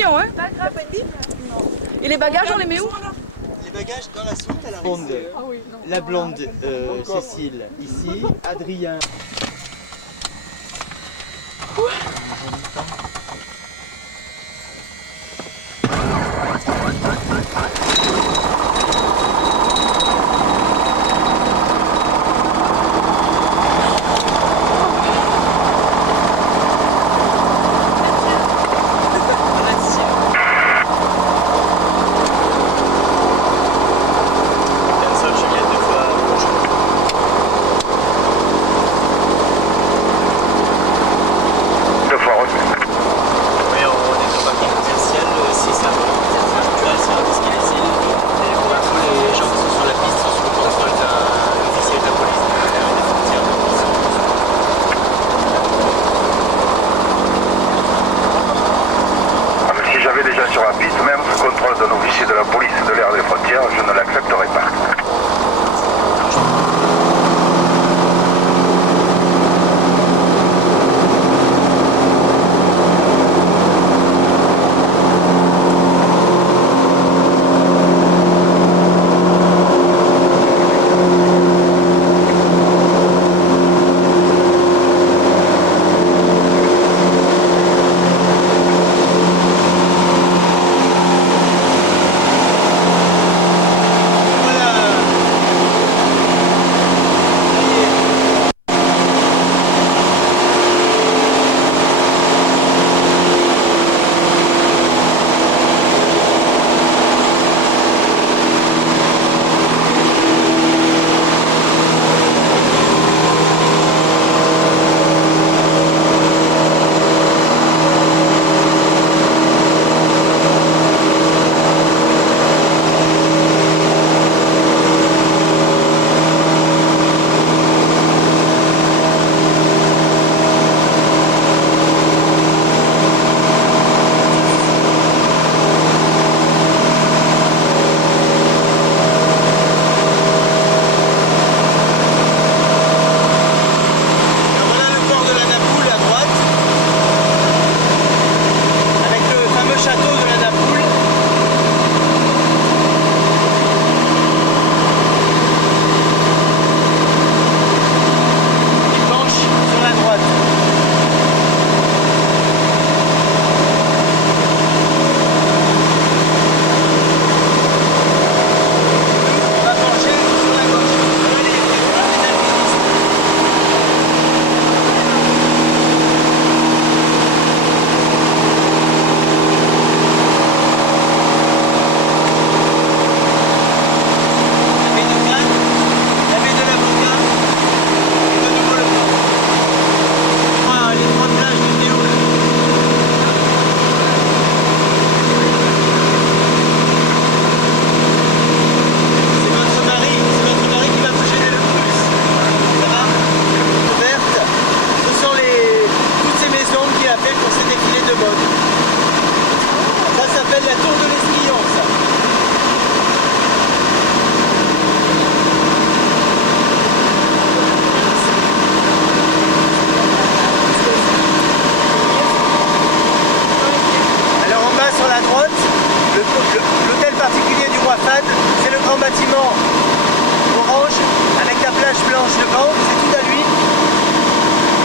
mignon, hein? Et les bagages, on les met où? Les bagages dans la soute à la blonde. La blonde, Cécile, ici. Adrien. Sur la piste, même sous contrôle d'un officier de la police de l'air des frontières, je ne l'accepterai pas. L'hôtel particulier du Roi Fahd, c'est le grand bâtiment orange avec la plage blanche devant, c'est tout à lui.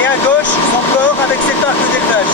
Et à gauche, son port avec ses parcs d'élevage.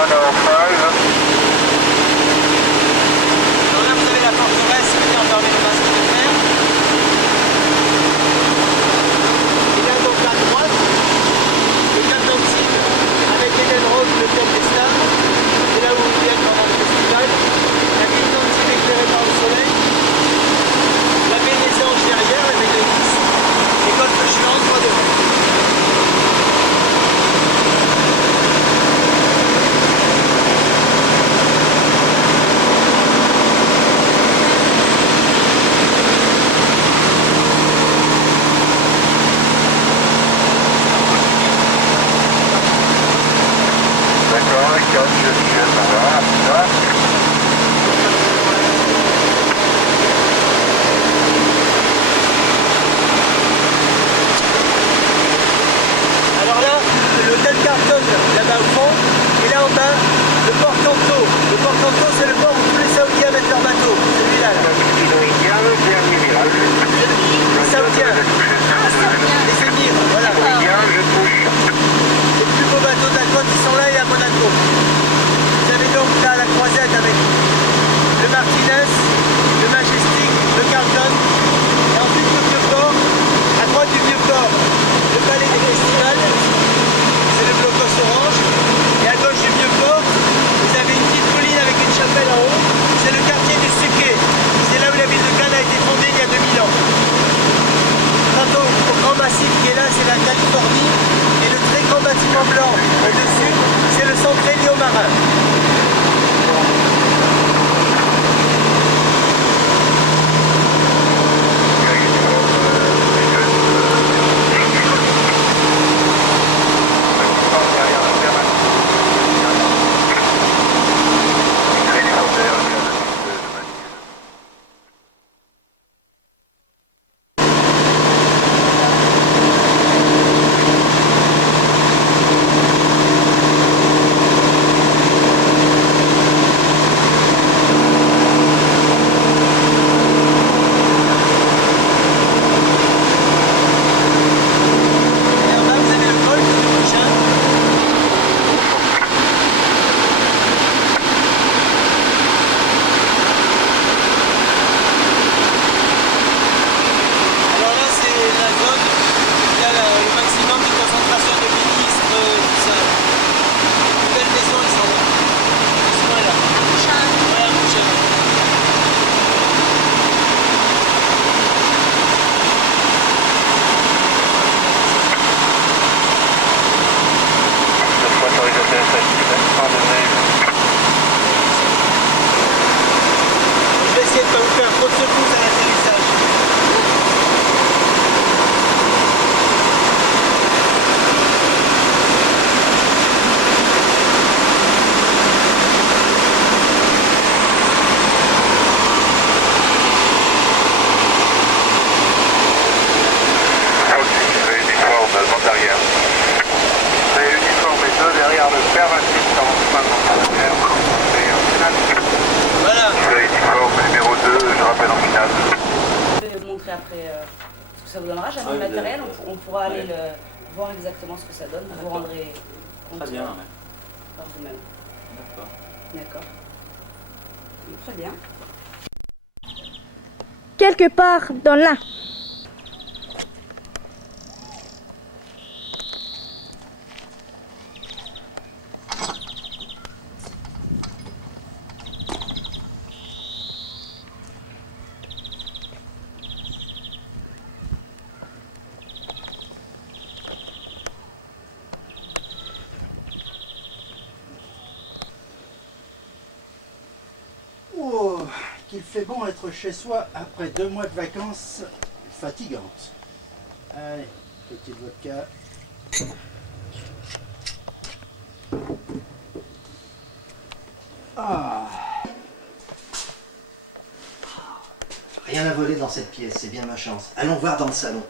Alors là, vous avez la forteresse qui vient enfermer le masque de fer. Et là, donc à droite, le Cap d'Antibes avec Hélène Rock, le Cap des Stars. C'est là où ils viennent pendant le festival. La ville d'Antibes éclairée par le soleil. La baie des Anges derrière, la baie de Nice. Et Golfe Juan, droit devant. Alors là, l'hôtel Carlton, là-bas au fond, et là en bas, le port Canto. Le port Canto, c'est le port où tous les Saoudiens mettent leur bateau. Celui-là. Là. Les Saoudiens. Les émirs, voilà. Les plus beaux bateaux de la côte, ils sont là et à Monaco. Vous avez donc là la croisette avec le Martinez, le Majestic, le Carlton, et ensuite le Vieux-Port, à droite du Vieux-Port, le palais des festivals, c'est le blocos orange, et à gauche du Vieux-Port, vous avez une petite colline avec une chapelle en haut, c'est le quartier du Suquet, c'est là où la ville de Cannes a été fondée il y a 2000 ans. Quant au grand massif qui est là, c'est la Californie, et le très grand bâtiment blanc au-dessus, c'est le centre héliomarin. Ça vous donnera jamais le matériel, on pourra aller voir exactement ce que ça donne, vous vous rendrez compte Très bien, par vous-même. D'accord. D'accord. Très bien. Quelque part dans l'Ain. Oh, qu'il fait bon être chez soi après 2 mois de vacances fatigantes. Allez, petite vodka. Ah. Rien à voler dans cette pièce, c'est bien ma chance. Allons voir dans le salon.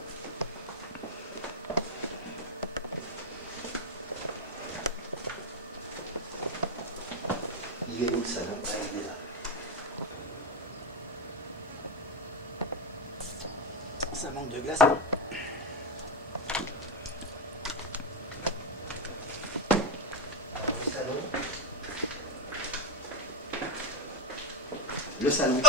Il est où le salon? Ah, il est là. Ça manque de glaçons. Le salon. Le salon.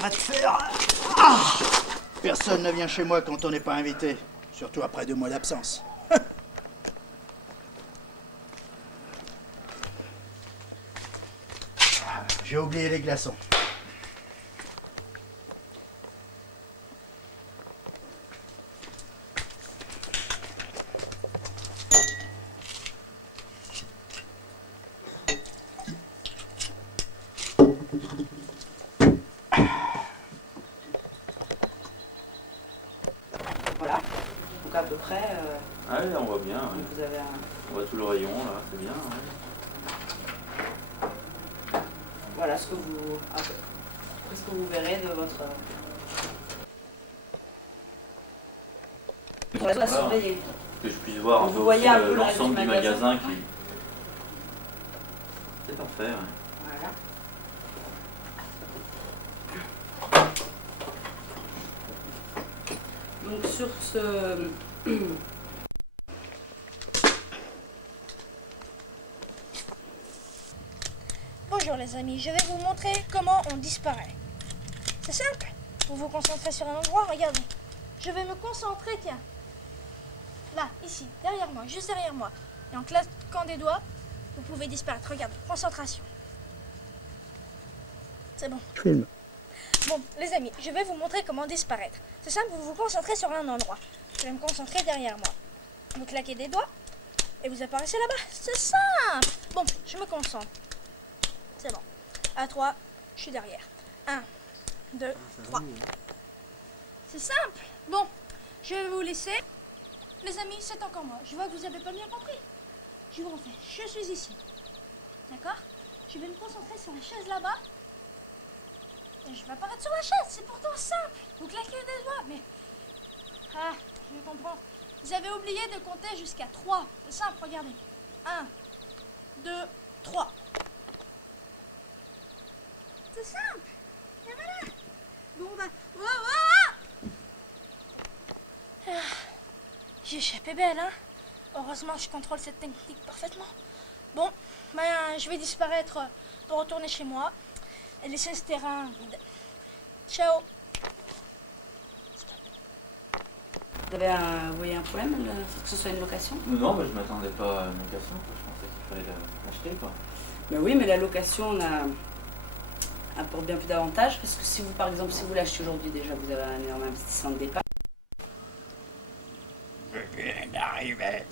Va te faire. Personne ne vient chez moi quand on n'est pas invité. Surtout après 2 mois d'absence. J'ai oublié les glaçons. Voilà. Donc à peu près, Ah oui, on voit bien. Ouais. vous avez un... On voit tout le rayon là, c'est bien. Ouais. Voilà ce que vous verrez de votre... Voilà, surveiller. Que je puisse voir un Vous peu voyez aussi, un peu le reste l'ensemble du du magasin. magasin qui. C'est parfait. Ouais. Voilà. Donc sur ce... Bonjour les amis, je vais vous montrer comment on disparaît. C'est simple, vous vous concentrez sur un endroit, regardez. Je vais me concentrer, tiens. Là, ici, derrière moi, juste derrière moi. Et en claquant des doigts, vous pouvez disparaître. Regardez, concentration. C'est bon. Film. Bon, les amis, je vais vous montrer comment disparaître. C'est simple, vous vous concentrez sur un endroit. Je vais me concentrer derrière moi. Vous claquez des doigts et vous apparaissez là-bas. C'est simple. Bon, je me concentre. C'est bon. À 3, je suis derrière. 1, 2, 3. C'est simple. Bon, je vais vous laisser. Les amis, c'est encore moi. Je vois que vous n'avez pas bien compris. Je vous refais. Je suis ici. D'accord? Je vais me concentrer sur la chaise là-bas. Et je vais apparaître sur la chaise. C'est pourtant simple. Vous claquez des doigts, mais... Ah, je comprends. Vous avez oublié de compter jusqu'à 3. C'est simple, regardez. 1, 2, 3. C'est simple. Et voilà. Bon, bah... Oh, oh, oh. Ah, j'ai échappé belle, hein. Heureusement, je contrôle cette technique parfaitement. Bon, ben, je vais disparaître pour retourner chez moi et laisser ce terrain vide. Ciao. Vous voyez un problème, que ce soit une location? Non, bah, je m'attendais pas à une location. Je pensais qu'il fallait l'acheter. Quoi. Ben oui, mais la location apporte bien plus d'avantages parce que si vous, par exemple, si vous l'achetez aujourd'hui, déjà, vous avez un énorme investissement de départ. Je viens d'arriver.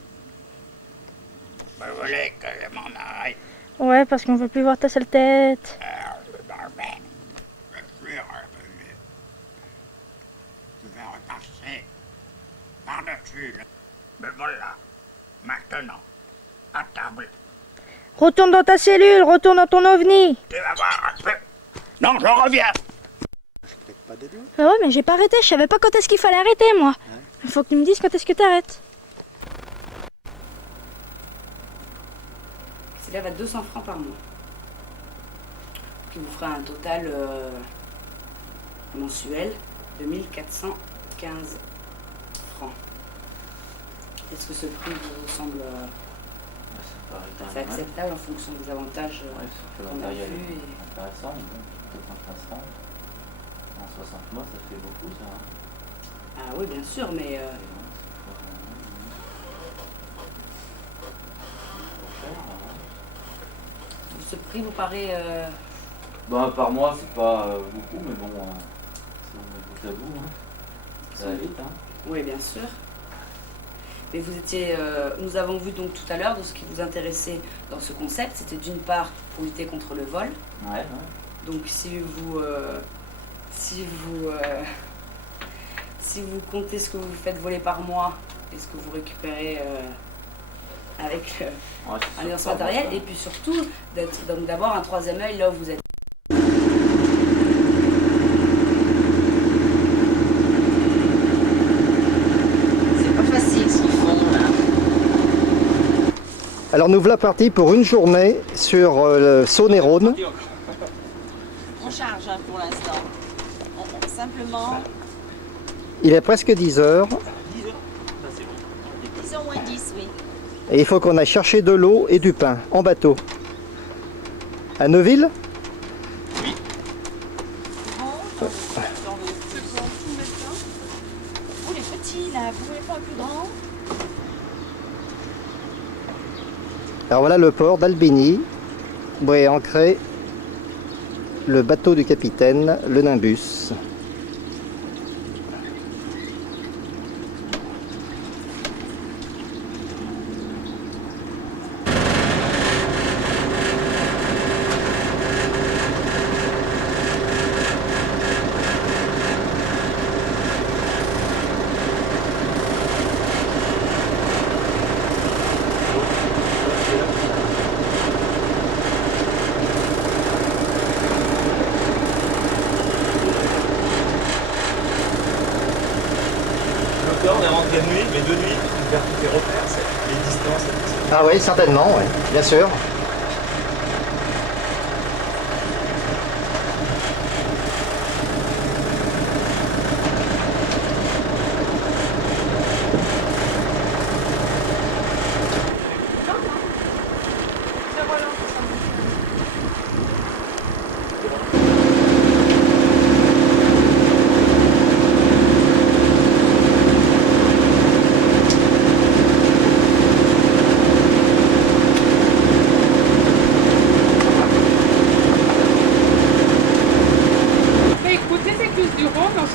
Vous voulez que je m'en aille? Ouais, parce qu'on veut plus voir ta seule tête. Je suis revenu. Je vais repasser par-dessus le... Me voilà. Maintenant, à table. Retourne dans ta cellule, retourne dans ton ovni. Tu vas voir un peu. Non, je reviens. Pas des doigts. Ah ouais, mais j'ai pas arrêté, je savais pas quand est-ce qu'il fallait arrêter, moi. Il faut que tu me dises quand est-ce que t'arrêtes. Il s'élève à 200 francs par mois. Qui vous fera un total mensuel de 1415 francs. Est-ce que ce prix vous semble Ça assez acceptable en fonction des avantages Ouais, sauf que le qu'on a matériel vus est intéressant, mais bon, peut-être 15 francs. En 60 mois, ça fait beaucoup, ça. Hein. Ah oui, bien sûr, mais Et bon, c'est pas cher, hein. ce prix vous paraît... Bah, par mois, c'est pas beaucoup, mais bon, si on met bout à bout, hein, ça va vite. Hein. Oui, bien sûr. Mais vous étiez, nous avons vu donc tout à l'heure de ce qui vous intéressait dans ce concept, c'était d'une part pour lutter contre le vol. Ouais, ouais. Donc si vous comptez ce que vous faites voler par mois et ce que vous récupérez avec Ouais, c'est un sûr, lance par mois, matériel, ça. et puis surtout d'avoir un troisième œil là où vous êtes. C'est pas facile ce qu'ils font là. Alors nous voilà partis pour une journée sur le Saône-et-Rhône. On charge hein, pour l'instant. Simplement, Il est presque 10 heures 10 h moins 10, oui. et il faut qu'on aille chercher de l'eau et du pain en bateau. À Neuville? Oh, les petits, là, vous voulez pas un plus grand? Alors voilà le port d'Albigny, où est ancré le bateau du capitaine, le Nimbus. On est rentré de nuit, mais de nuit, pour faire tous tes repères, les distances et tout ça. Ah oui, certainement, oui, bien sûr.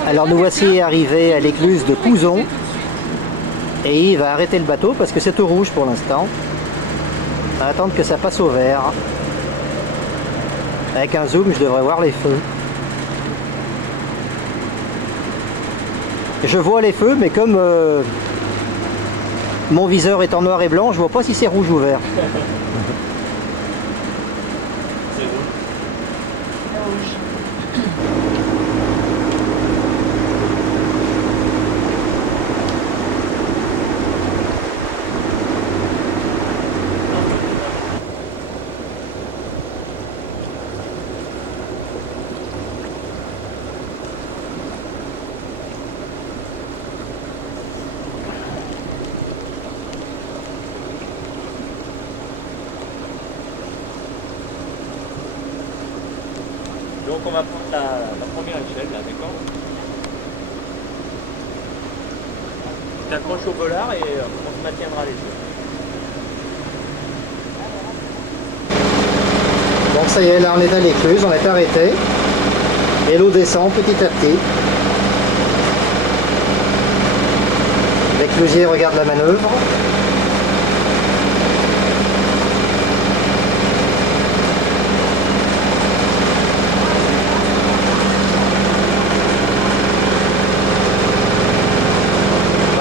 Alors nous voici arrivés à l'écluse de Couzon et Yves va arrêter le bateau parce que c'est au rouge pour l'instant. On va attendre que ça passe au vert. Avec un zoom, je devrais voir les feux. Je vois les feux, mais comme mon viseur est en noir et blanc, je vois pas si c'est rouge ou vert. C'est rouge. Donc on va prendre la première échelle là, d'accord? Tu t'accroches au bolard et on te maintiendra les yeux. Donc ça y est, là on est à l'écluse, on est arrêté. Et l'eau descend petit à petit. L'éclusier regarde la manœuvre.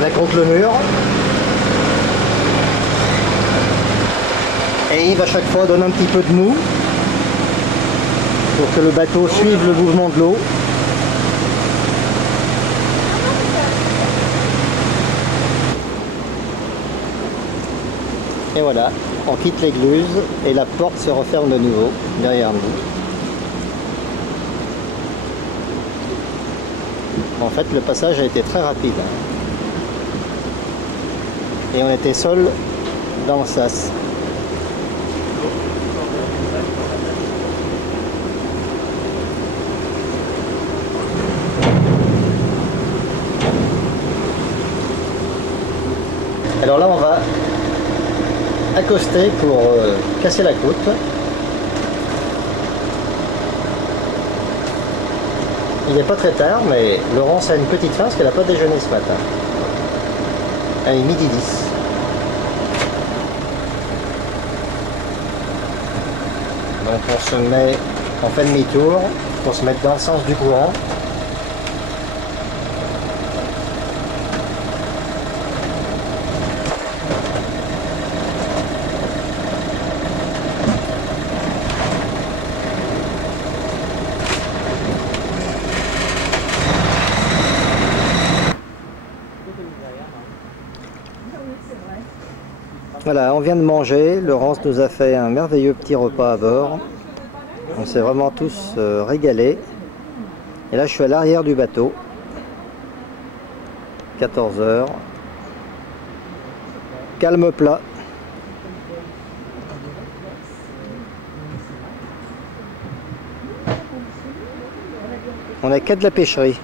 On est contre le mur. Et Yves à chaque fois donne un petit peu de mou pour que le bateau suive le mouvement de l'eau. Et voilà, on quitte l'écluse et la porte se referme de nouveau derrière nous. En fait, le passage a été très rapide. Et on était seul dans le sas. Alors là, on va accoster pour casser la croûte. Il n'est pas très tard, mais Laurence a une petite faim parce qu'elle n'a pas déjeuné ce matin. Elle est midi 10. Donc on se met, on fait demi-tour pour se mettre dans le sens du courant. Voilà, on vient de manger. Laurence nous a fait un merveilleux petit repas à bord. On s'est vraiment tous régalés. Et là, je suis à l'arrière du bateau. 14 heures. Calme plat. On n'a qu'à de la pêcherie.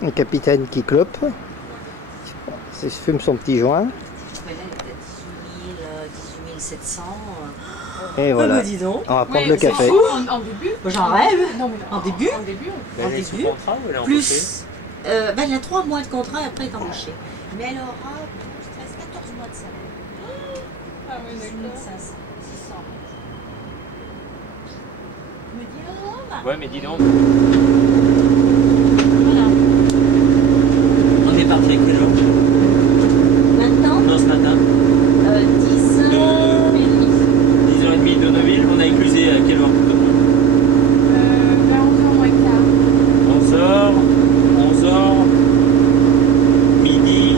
Le capitaine qui clope, il fume son petit joint. Ouais, là, il est à 18 700. Et voilà, bah, dis donc. on va prendre le café. En début. J'en rêve. En début. En début. Plus. Ben, elle a 3 mois de contrat et après elle est embauchée. Mais elle aura 14 mois de salaire. Ah oui, d'accord. 500, 600. Me dis donc. Ouais, mais dis donc. Voilà. On est parti avec quel jour? Maintenant, Non, ce matin. 10h30 de Neuville, on a éclusé à quelle heure? Vers 11h moins quart. 11h, midi.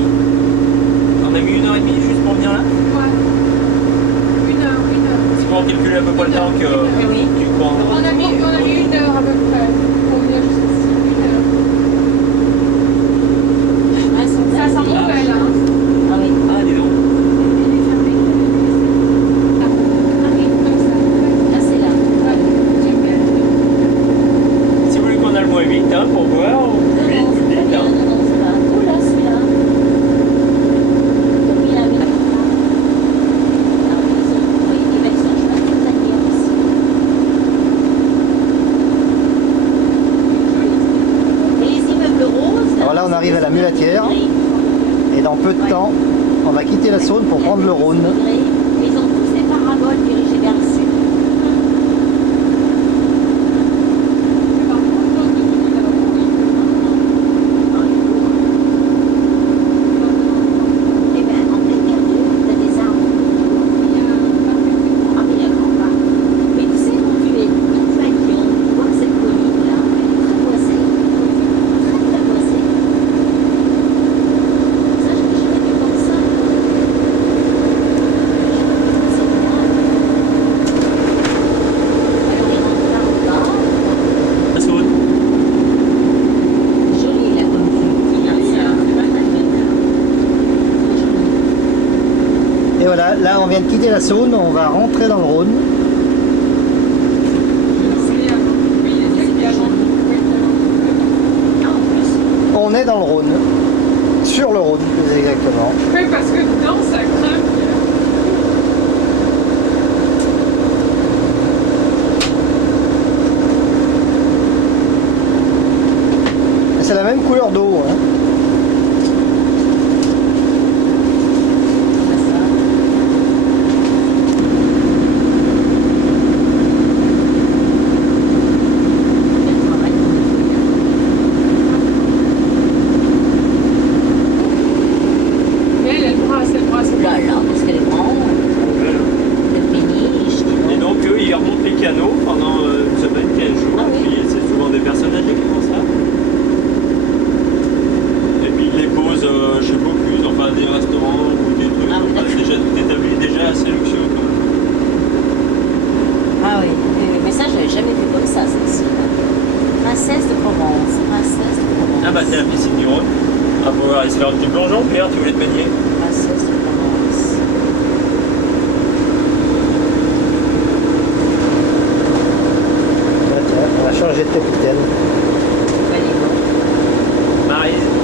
On a mis 1h30 juste pour venir là? Ouais. 1 heure. C'est pour calculer à peu près le temps que oui. tu prends. On a mis 1 heure à peu près pour venir jusqu'ici. 1 heure. Ça sent bon, elle, hein. Ah oui. Ah, dis donc. Elle est fermée. Ah oui, comme ça. Là, c'est là. J'aime bien. Si vous voulez qu'on aille moins vite hein, pour voir, vite, vous le dites. Hein. Non, c'est là. Oh là, celui-là. Oui, là, oui. Oui, il va être sur le chemin de la guerre aussi. Et les immeubles roses. Alors là, on arrive à la mulatière. Et dans peu de temps, on va quitter la Saône pour prendre le Rhône. Ils ont tous des paraboles dirigées vers le sud. Eh bien, en pleine perdu, t'as des arbres. Ah, mais il y a grand pas. Mais tu sais, quand tu es à Lyon, tu vois cette colline là, elle est très boisée. Très boisée. Ça, je n'ai jamais vu comme ça. C'est moi. Alors, il rentre là en bas. La Saône. Joli, la commune. Et voilà, là, on vient de quitter la Saône, on va rentrer dans le Rhône. On est dans le Rhône. Sur le Rhône, plus exactement. Oui, parce que dedans, ça craque. C'est la même couleur d'eau. Hein. Mais elle brasse. Là, parce qu'elle est grande. Elle péniche. Et donc eux, ils remontent les canaux pendant une semaine, 15 jours. Ah oui. Et puis c'est souvent des personnes âgées qui font ça. Et puis ils les posent chez Bocuse, enfin des restaurants ou des trucs Ah oui, enfin, d'accord. déjà tout établi, déjà assez luxueux. Quoi. Ah oui, mais ça, j'avais jamais vu comme ça, celle-ci. Princesse de Provence. Princesse de Provence. Ah bah c'est la piscine du Rhône. On va pouvoir aller se faire un petit plongeon, Pierre, tu voulais te baigner? Princesse de Provence. Bah, tiens, on va changer de capitaine. Elle est bonne. Maryse.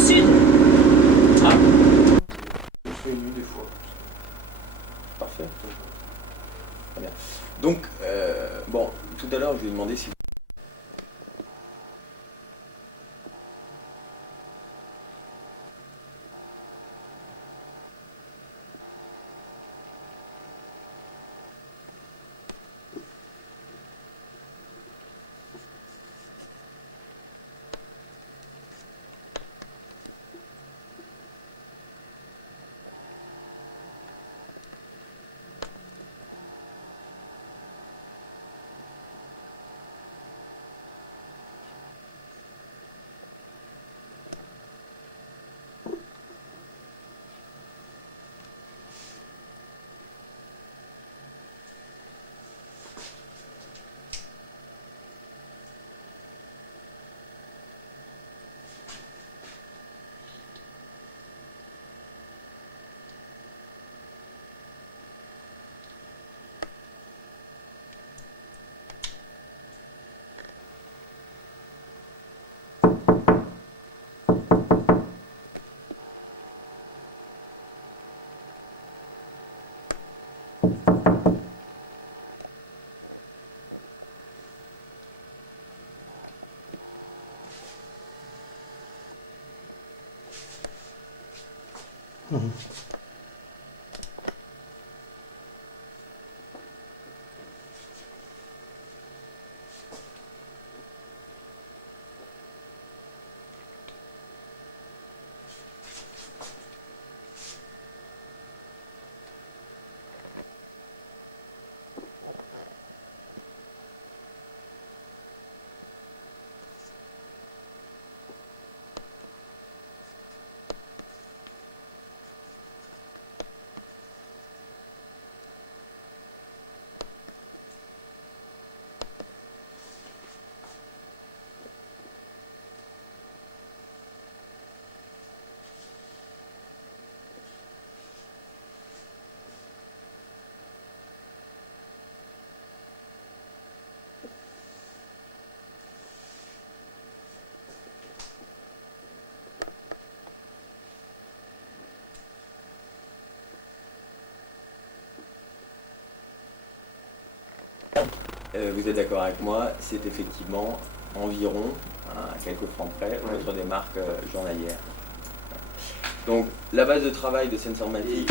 sud. Ah. Je fais une nuit des fois. Parfait. Très bien. Donc, bon, tout à l'heure, je lui ai demandé si... Vous êtes d'accord avec moi, c'est effectivement environ, à quelques francs près, votre démarque journalière. Donc la base de travail de Sensormatic.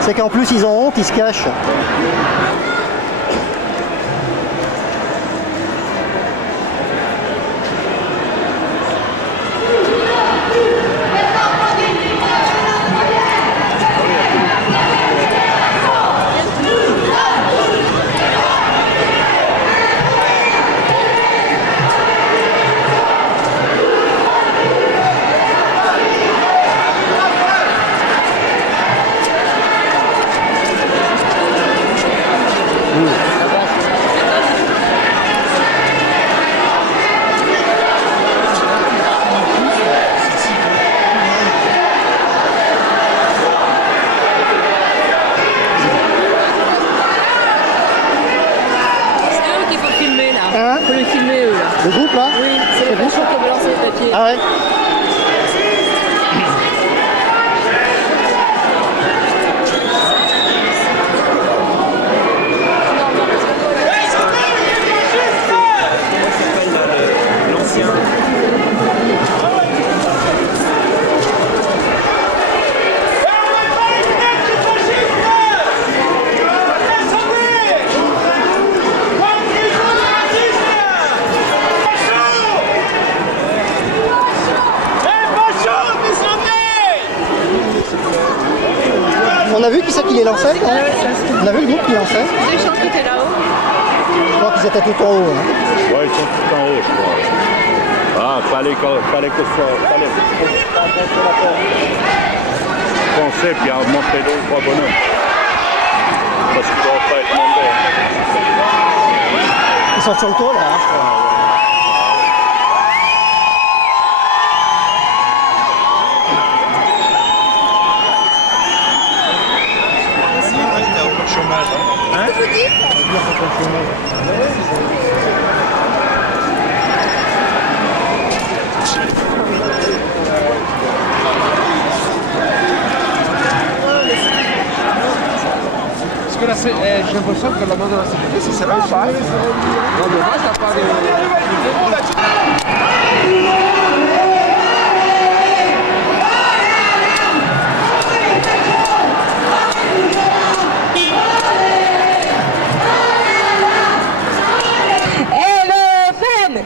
C'est qu'en plus ils ont honte, ils se cachent. Le groupe là? Oui, c'est le bon choix qui va lancer les papiers. Ah ouais? On a vu qui c'est qui les lançait? On a vu le groupe qui lançait? Les gens qui étaient là-haut. Je crois qu'ils étaient tout en haut. Hein. Ouais, ils sont tout en haut, je crois. Ah, fallait que ça. Fallait penser puis à monter 2 ou 3 bonhommes. Parce qu'ils ne doivent pas être montés. Ils sont sur le toit là. Hein, je crois. Parce que là, j'ai l'impression que la main de la sécurité, c'est celle-là, pas? Non, dommage, t'as pas de...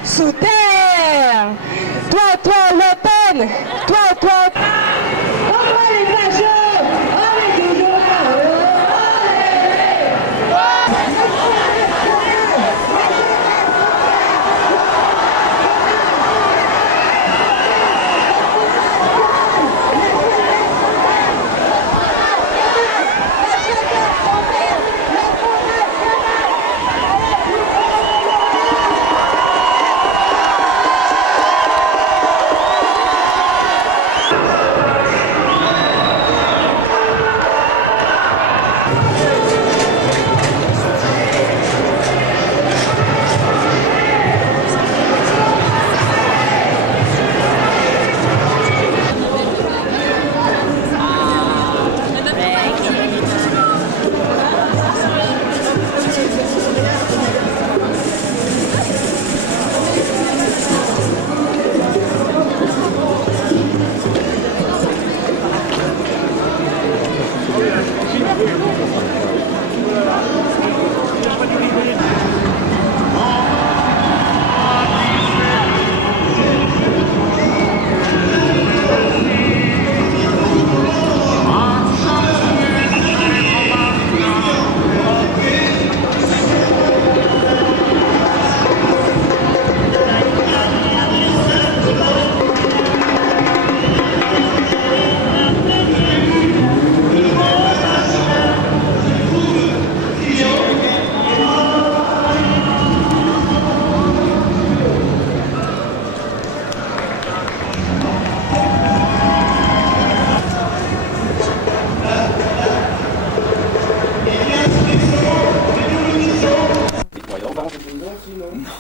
Sous terre. Toi, Le Pen. Toi. Pourquoi les fachos? On est toujours là.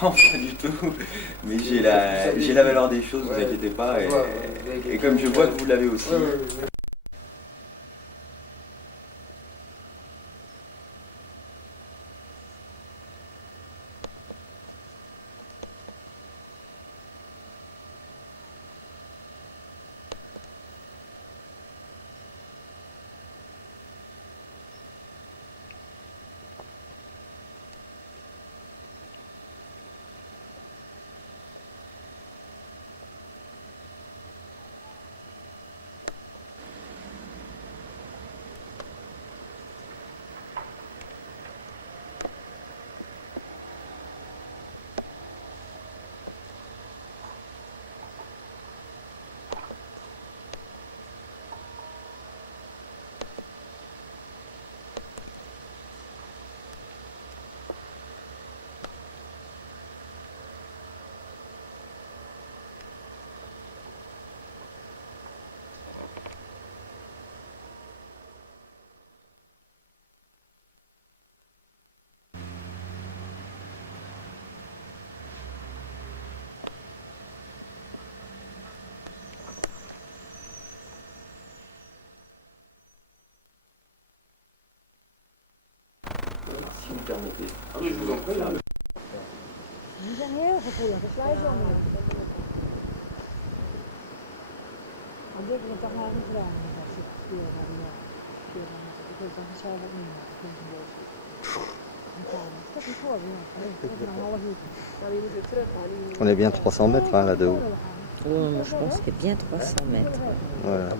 Non, pas du tout. Mais j'ai la valeur des choses, vous inquiétez pas. Et comme je vois que vous l'avez aussi. vous permettez. Je vous en prie. Là. Die zijn heel gevoelig, dat slijt wel mee. Maar dit wordt toch maar niet gedaan. Dat zit veel van die ik weet dan zelf ook niet meer. Ik vind het boos. Het is niet voor, het is een half uur. On est bien 300 mètres hein, là de haut. Oh, je pense qu'il y a bien 300 mètres. Voilà.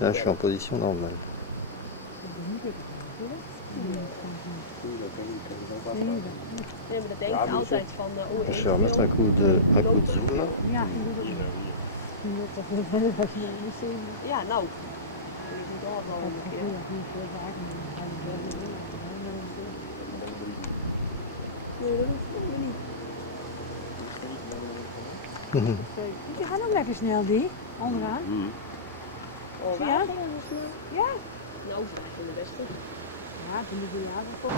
Là, je suis en position normale. Nee, maar dat denk ik altijd van... Je vais remettre un coup de zoom là. Ja, ja, nou. Die gaan ook lekker snel, die. Onderaan. Zie je? Ja. Nou, ze zijn de beste.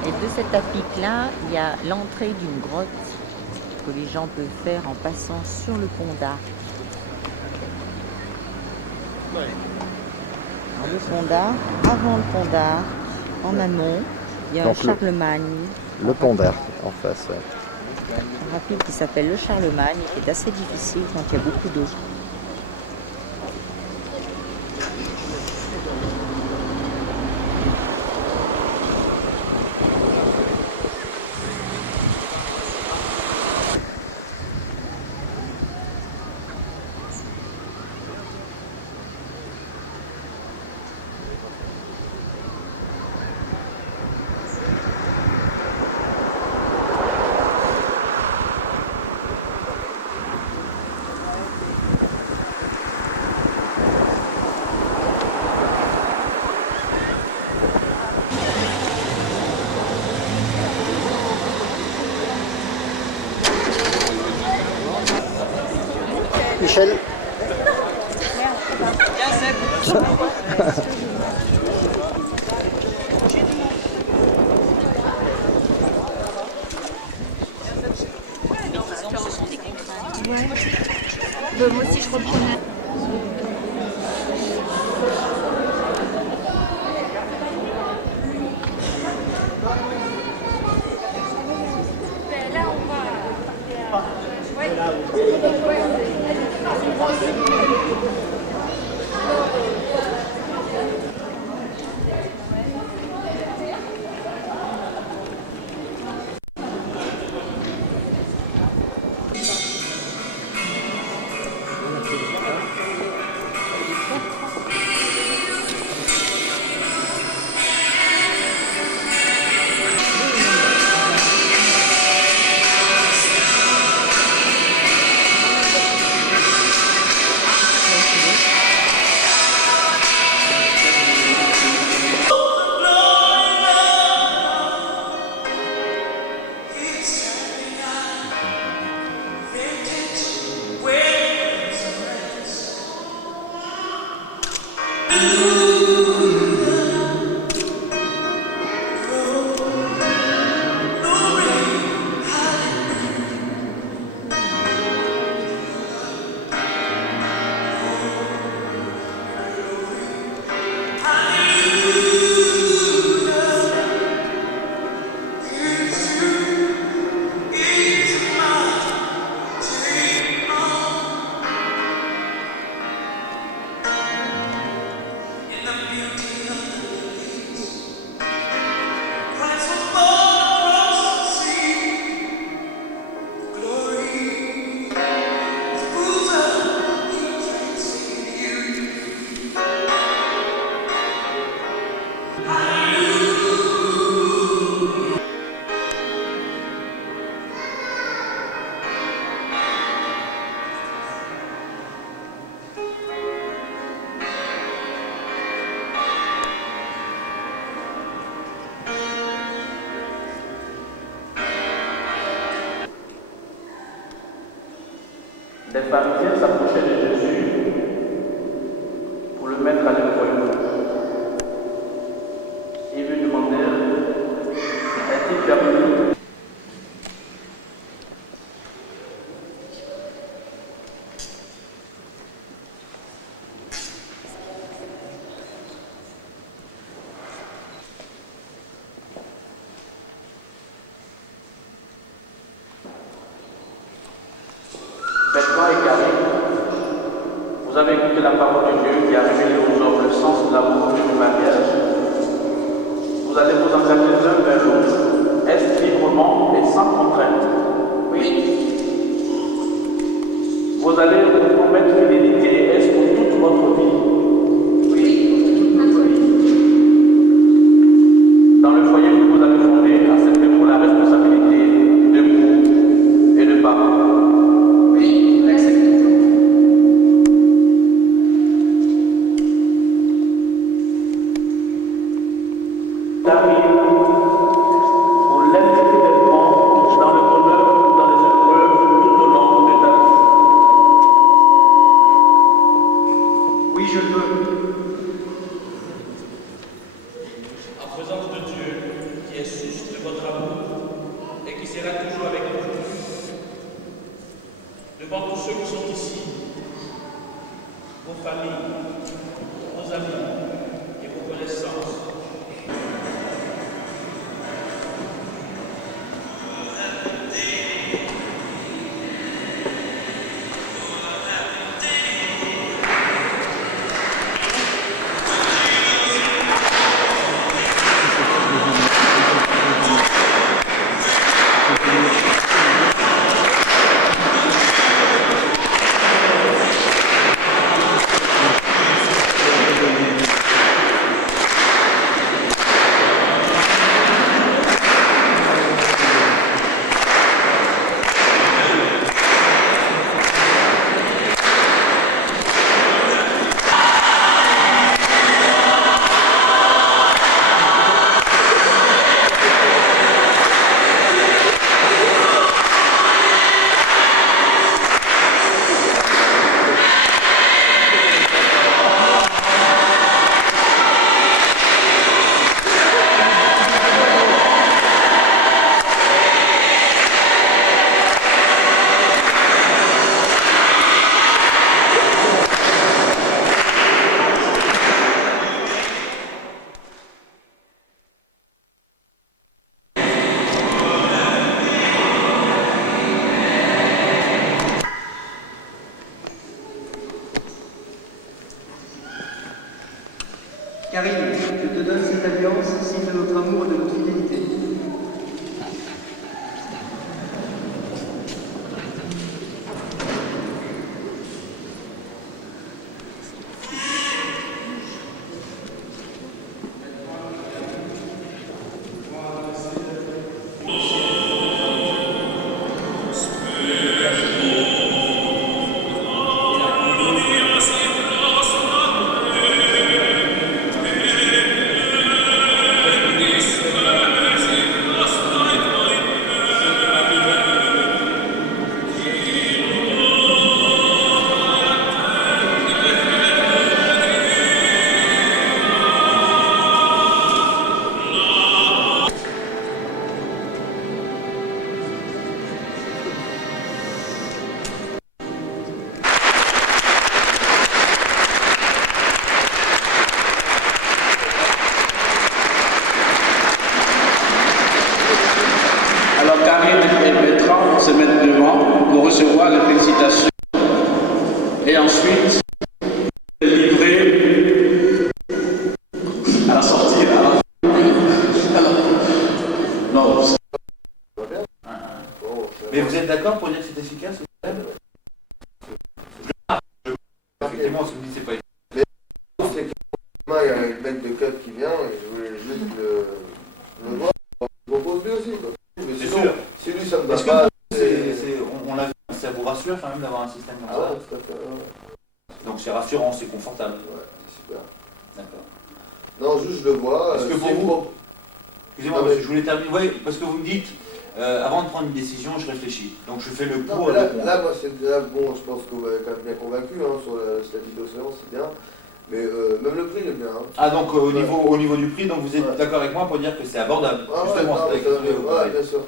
Et de cet à-pic-là, il y a l'entrée d'une grotte que les gens peuvent faire en passant sur le pont d'Arc. Alors, le pont d'Arc, avant le pont d'Arc, en amont, il y a Donc un Charlemagne. Le pont d'Arc en face. Ouais. Un rapide qui s'appelle le Charlemagne, qui est assez difficile quand il y a beaucoup d'eau. Michel. Moi aussi, je reprenais. Là, on va. Les pharisiens s'approchaient de Jésus pour le mettre à l'épreuve. Ils lui demandèrent, est-il permis ? Benoît et Karine, vous avez écouté la parole de Dieu qui a révélé aux hommes le sens de l'amour et du mariage. Vous allez vous engager l'un vers l'autre, est librement et sans contrainte. Oui. Vous allez vous promettre fidélité et est pour toute votre vie. Oui. Dans le foyer que vous avez fondé, acceptez-vous la responsabilité de vous et de parents. Oui, acceptez. On l'aime fidèlement dans le bonheur ou dans les épreuves tout au long de ta vie. Oui, je peux. En présence de Dieu, qui est source de votre amour et qui sera toujours avec vous, devant tous ceux qui sont ici, vos familles, vos amis et vos connaissances, Karine, je te donne cette alliance, signe de notre amour et de notre fidélité. Alors Karine et Bertrand vont se mettre devant pour recevoir les félicitations et ensuite livrer à la sortie. Non. Mais vous êtes d'accord pour dire que c'est efficace? Effectivement, ce que vous dites, c'est pas efficace. Mais c'est que il y a un mec de cut qui vient et je voulais juste le voir. Je propose lui aussi. Quoi. C'est sûr. Si lui ça me va Est-ce pas. que on l'a vu, ça vous rassure quand même d'avoir un système comme ça? Ouais, tout à fait. Ouais. Donc c'est rassurant, c'est confortable. Ouais, c'est super. D'accord. Non, juste je le vois. Est-ce que pour vous, excusez-moi, parce que je voulais terminer, oui, parce que vous me dites, avant de prendre une décision, je réfléchis. Donc je fais le pour. Là, moi c'est déjà bon, je pense que vous m'avez quand même bien convaincu hein, sur la statut d'Océan, c'est bien. Mais même le prix il est bien. Hein. Ah donc au niveau du prix, donc vous êtes d'accord avec moi pour dire que c'est abordable. Ah, justement, ouais, bien sûr.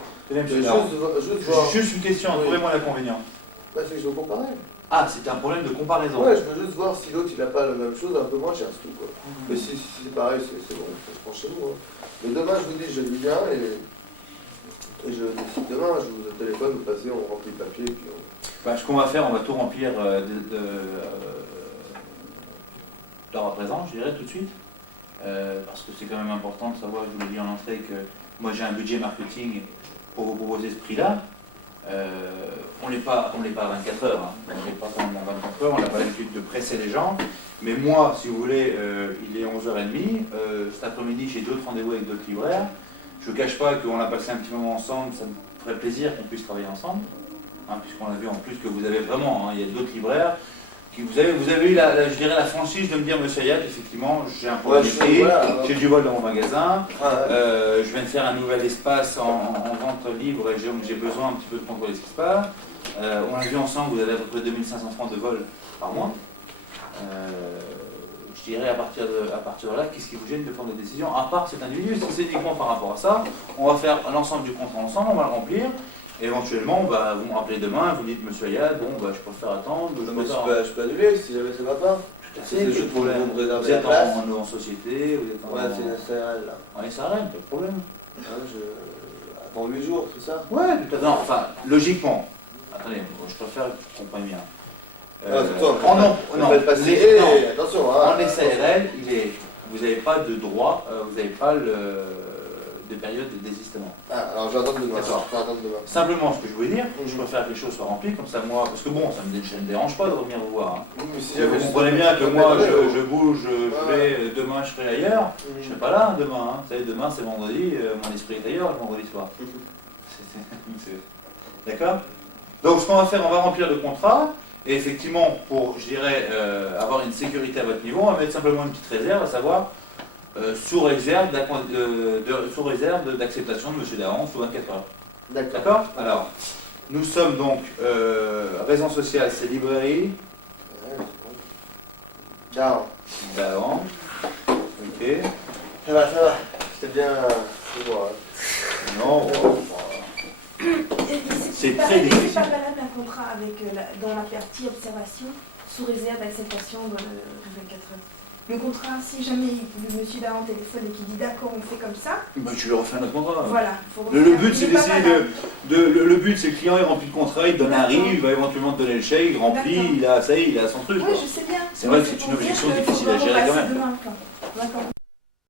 Juste une question, trouvez-moi l'inconvénient. Bah, c'est que je veux comparer. Ah, c'était un problème de comparaison. Ouais, je veux juste voir si l'autre il n'a pas la même chose, un peu moins cher, c'est tout quoi. Mais si c'est pareil, c'est bon, ça se prend chez nous. Hein. Mais demain, je vous dis, je lis bien et je décide. après-demain, je vous téléphone, vous passez, on remplit le papier. Puis Bah, ce qu'on va faire, on va tout remplir d'heure à présent, je dirais, tout de suite. Parce que c'est quand même important de savoir, je vous l'ai dit en entrée, que moi j'ai un budget marketing pour vous proposer ce prix-là. On n'est pas à 24 heures, hein. On n'est pas pendant 24 heures, on n'a pas l'habitude de presser les gens. Mais moi, si vous voulez, il est 11h30, cet après-midi j'ai d'autres rendez-vous avec d'autres libraires. Je ne cache pas qu'on a passé un petit moment ensemble, ça me ferait plaisir qu'on puisse travailler ensemble, hein, puisqu'on a vu en plus que vous avez vraiment, hein, il y a d'autres libraires, qui vous avez eu je dirais la franchise de me dire, monsieur Ayat, effectivement, j'ai un problème de prix, j'ai du vol dans mon magasin, je viens de faire un nouvel espace en vente libre et j'ai besoin un petit peu de contrôler ce qui se passe. On a vu ensemble, vous avez à peu près 2500 francs de vol par mois. Je dirais à partir de là, qu'est-ce qui vous gêne de prendre des décisions, à part cet individu? Si c'est uniquement par rapport à ça, on va faire l'ensemble du contrat ensemble, on va le remplir. Et éventuellement, bah, vous me rappelez demain, vous dites, monsieur Ayad, bon, bah, je préfère attendre. je peux annuler si jamais ça ne va pas. C'est juste pour vous réserver êtes la place. en société, vous êtes en... Ouais, c'est une SARL là. Ouais, SARL, pas de problème. Attends 8 jours, c'est ça? Ouais, tout à fait. Non, enfin, logiquement, attendez, je préfère qu'on comprenne bien. Attention, en SARL, vous n'avez pas de droit, vous n'avez pas de période de désistement. Ah, alors j'attends demain. Simplement, ce que je voulais dire, je préfère que les choses soient remplies, comme ça moi, parce que bon, ça ne me dérange pas de revenir vous voir. Hein. Si vous comprenez bien que moi, je bouge, je vais, demain je serai ailleurs, je ne serai pas là demain. Hein. Vous savez, demain c'est vendredi, mon esprit est ailleurs le vendredi soir. D'accord? Donc ce qu'on va faire, on va remplir le contrat. Et effectivement, pour, je dirais, avoir une sécurité à votre niveau, on va mettre simplement une petite réserve, à savoir sous réserve d'acceptation de M. Dahan sous 24 heures. D'accord? Alors, nous sommes donc, raison sociale, c'est librairie. Dahan. Dahan. Ok. Ça va. C'était bien. Non, c'est très difficile. C'est pas valable un contrat avec, dans la partie observation, sous réserve d'acceptation de 24 heures. Le contrat, si jamais le monsieur Dahan téléphone et qu'il dit d'accord, on fait comme ça. Bah, tu lui refais un autre contrat. Voilà. Le but, c'est d'essayer le but, c'est que le client il remplit le contrat, il donne un RIB, il va éventuellement te donner le chèque, il remplit, il a son truc. Oui, je sais bien. C'est vrai que c'est une objection difficile à gérer quand même. D'accord.